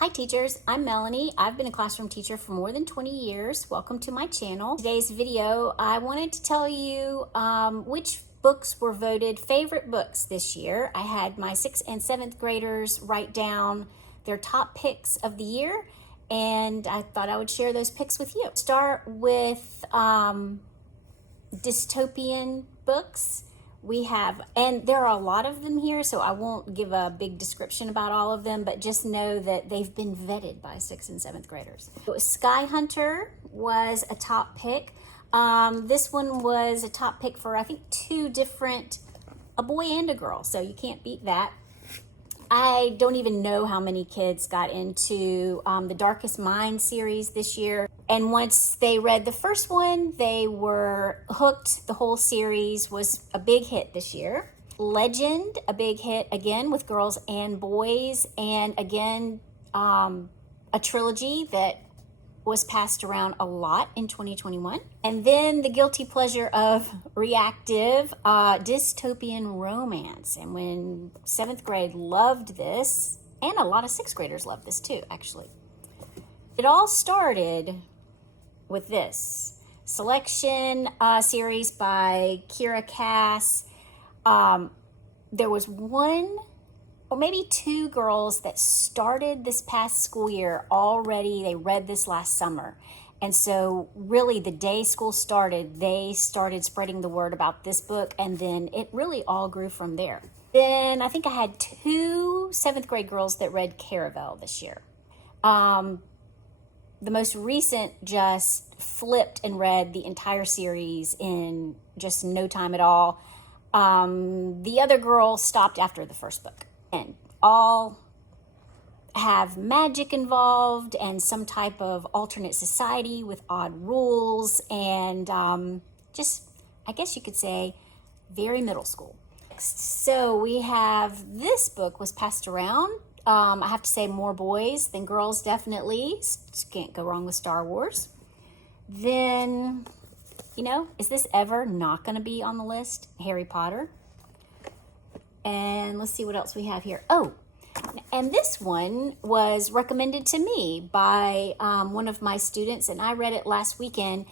Hi teachers, I'm Melanie. I've been a classroom teacher for more than 20 years. Welcome to my channel. Today's video, I wanted to tell you which books were voted favorite books this year. I had my 6th and 7th graders write down their top picks of the year, and I thought I would share those picks with you. Start with dystopian books. We have, and there are a lot of them here, so I won't give a big description about all of them, but just know that they've been vetted by 6th and 7th graders. Skyhunter was a top pick. This one was a top pick for, I think, two different, a boy and a girl, so you can't beat that. I don't even know how many kids got into the Darkest Mind series this year. And once they read the first one, they were hooked. The whole series was a big hit this year. Legend, a big hit again with girls and boys. And again, a trilogy that was passed around a lot in 2021. And then the guilty pleasure of Reactive, Dystopian romance. And when 7th grade loved this, and a lot of 6th graders loved this too, actually. It all started with this selection series by Kira Cass. There was one or maybe two girls that started this past school year already. They read this last summer. And so really the day school started, they started spreading the word about this book, and then it really all grew from there. Then I think I had two 7th grade girls that read Caravel this year. The most recent just flipped and read the entire series in just no time at all. The other girl stopped after the first book. And all have magic involved and some type of alternate society with odd rules and just, I guess you could say, very middle school. So we have, this book was passed around. I have to say more boys than girls, definitely. Can't go wrong with Star Wars. Then, you know, is this ever not going to be on the list? Harry Potter. And let's see what else we have here. Oh, and this one was recommended to me by one of my students, and I read it last weekend.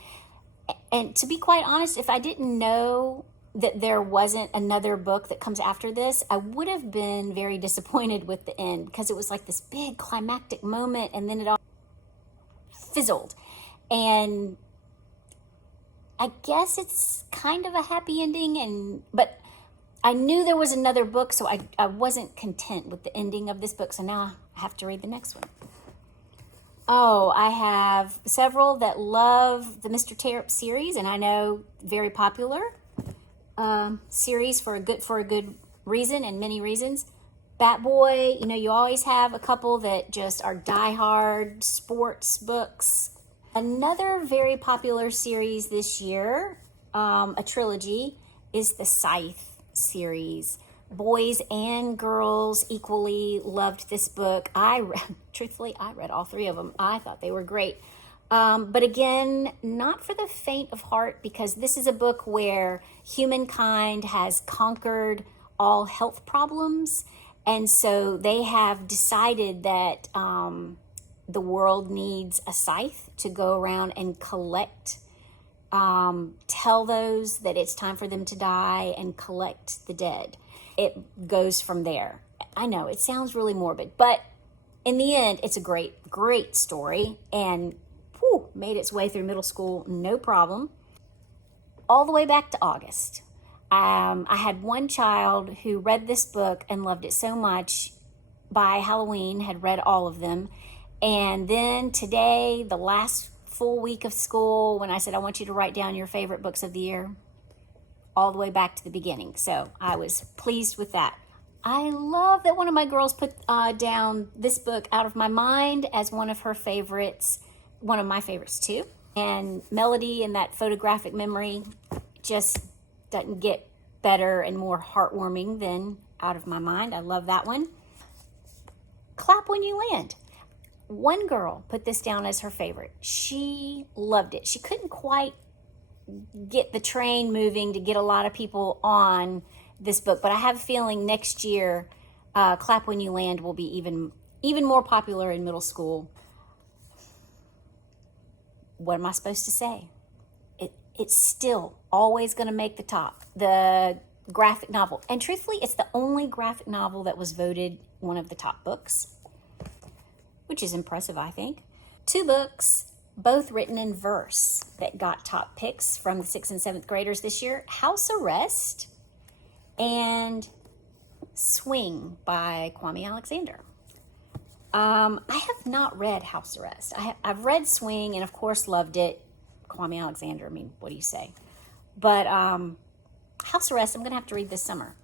And to be quite honest, if I didn't know that there wasn't another book that comes after this, I would have been very disappointed with the end, because it was like this big climactic moment and then it all fizzled. And I guess it's kind of a happy ending, but I knew there was another book, so I wasn't content with the ending of this book, so now I have to read the next one. Oh, I have several that love the Mr. Terupt series, and I know very popular series for a good reason and many reasons. Bat Boy, you know, you always have a couple that just are diehard sports books. Another very popular series this year, a trilogy, is the Scythe series. Boys and girls equally loved this book. Truthfully, I read all three of them. I thought they were great. But again, not for the faint of heart, because this is a book where humankind has conquered all health problems. And so they have decided that the world needs a scythe to go around and collect, tell those that it's time for them to die and collect the dead. It goes from there. I know it sounds really morbid, but in the end, it's a great, great story, and made its way through middle school, no problem. All the way back to August. I had one child who read this book and loved it so much, by Halloween had read all of them. And then today, the last full week of school, when I said, I want you to write down your favorite books of the year, all the way back to the beginning. So I was pleased with that. I love that one of my girls put down this book, Out of My Mind, as one of her favorites. One of my favorites too. And Melody and that photographic memory just doesn't get better and more heartwarming than Out of My Mind. I love that one. Clap When You Land. One girl put this down as her favorite. She loved it. She couldn't quite get the train moving to get a lot of people on this book, but I have a feeling next year Clap When You Land will be even even more popular in middle school. What am I supposed to say? It's still always going to make the top. The graphic novel. And truthfully, it's the only graphic novel that was voted one of the top books, which is impressive, I think. 2 books, both written in verse, that got top picks from the 6th and 7th graders this year. House Arrest and Swing by Kwame Alexander. I have not read House Arrest. I've read Swing and, of course, loved it. Kwame Alexander, I mean, what do you say? But House Arrest, I'm going to have to read this summer.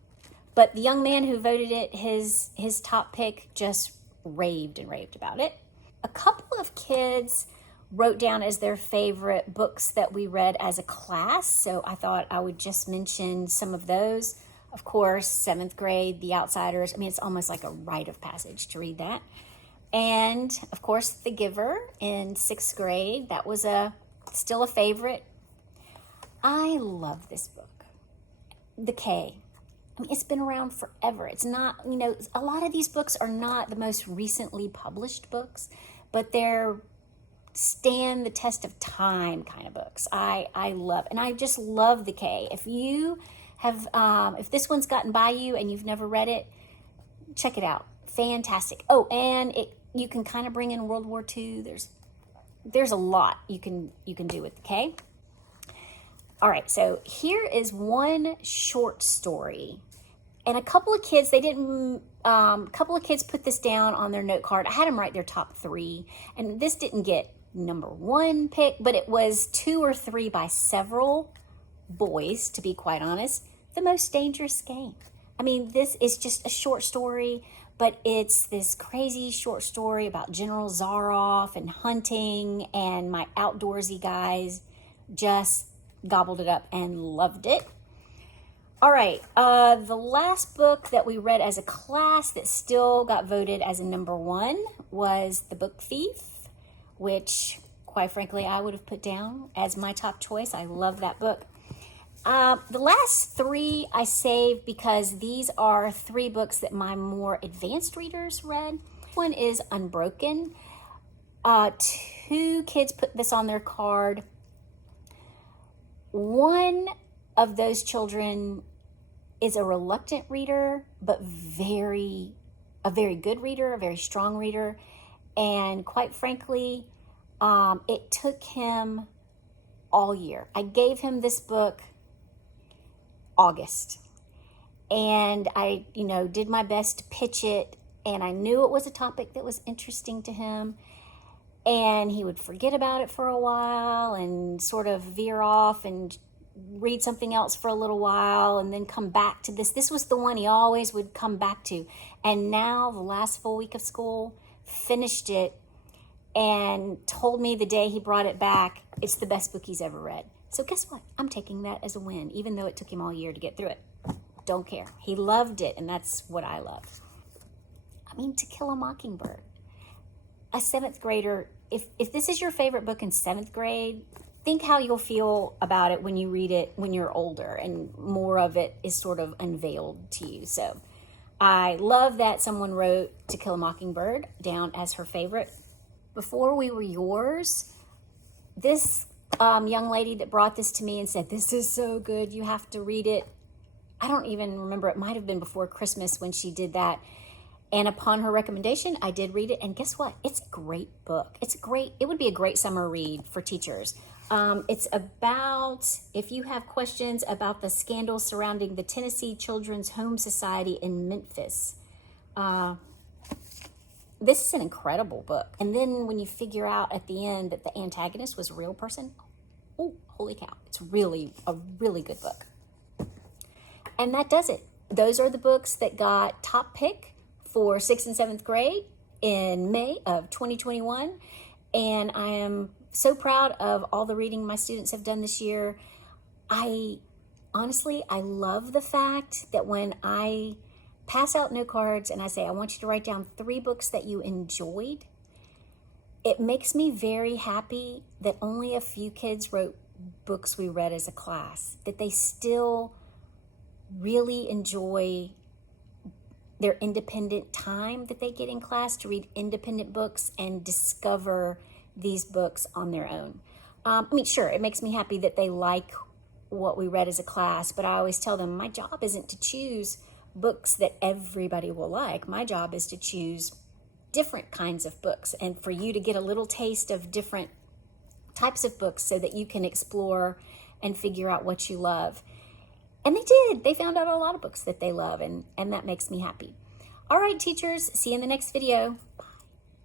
But the young man who voted it his top pick just raved and raved about it. A couple of kids wrote down as their favorite books that we read as a class, so I thought I would just mention some of those. Of course, 7th grade, The Outsiders. I mean, it's almost like a rite of passage to read that. And, of course, The Giver in 6th grade. That was still a favorite. I love this book. The K. I mean, it's been around forever. It's not, a lot of these books are not the most recently published books, but they're stand the test of time kind of books. I love, and I just love The K. If you have, if this one's gotten by you and you've never read it, check it out. Fantastic. Oh, and you can kind of bring in World War II. There's a lot you can do with The K. All right, so here is one short story. And a couple of kids, couple of kids put this down on their note card. I had them write their top 3. And this didn't get number 1 pick, but it was 2 or 3 by several boys, to be quite honest. The Most Dangerous Game. I mean, this is just a short story, but it's this crazy short story about General Zaroff and hunting, and my outdoorsy guys just gobbled it up and loved it. All right, the last book that we read as a class that still got voted as a number 1 was The Book Thief, which, quite frankly, I would have put down as my top choice. I love that book. The last 3 I saved because these are 3 books that my more advanced readers read. One is Unbroken. 2 kids put this on their card. One of those children is a reluctant reader, but a very good reader, a very strong reader. And quite frankly, it took him all year. I gave him this book August. And I, did my best to pitch it. And I knew it was a topic that was interesting to him. And he would forget about it for a while and sort of veer off and read something else for a little while and then come back to this. This was the one he always would come back to. And now, the last full week of school, finished it and told me the day he brought it back, it's the best book he's ever read. So guess what? I'm taking that as a win, even though it took him all year to get through it. Don't care. He loved it, and that's what I love. I mean, To Kill a Mockingbird. A 7th grader, if this is your favorite book in 7th grade, think how you'll feel about it when you read it when you're older and more of it is sort of unveiled to you. So I love that someone wrote To Kill a Mockingbird down as her favorite. Before We Were Yours, this young lady that brought this to me and said, this is so good, you have to read it. I don't even remember, it might have been before Christmas when she did that. And upon her recommendation, I did read it. And guess what? It's a great book. It would be a great summer read for teachers. It's about, if you have questions about the scandal surrounding the Tennessee Children's Home Society in Memphis, this is an incredible book. And then when you figure out at the end that the antagonist was a real person, oh, holy cow. It's really a really good book. And that does it. Those are the books that got top pick for 6th and 7th grade in May of 2021. And I am so proud of all the reading my students have done this year. I love the fact that when I pass out note cards and I say, I want you to write down 3 books that you enjoyed, it makes me very happy that only a few kids wrote books we read as a class, that they still really enjoy their independent time that they get in class to read independent books and discover these books on their own. I mean, sure, it makes me happy that they like what we read as a class, but I always tell them my job isn't to choose books that everybody will like. My job is to choose different kinds of books and for you to get a little taste of different types of books so that you can explore and figure out what you love. And they did. They found out a lot of books that they love, and that makes me happy. All right, teachers, see you in the next video. Bye.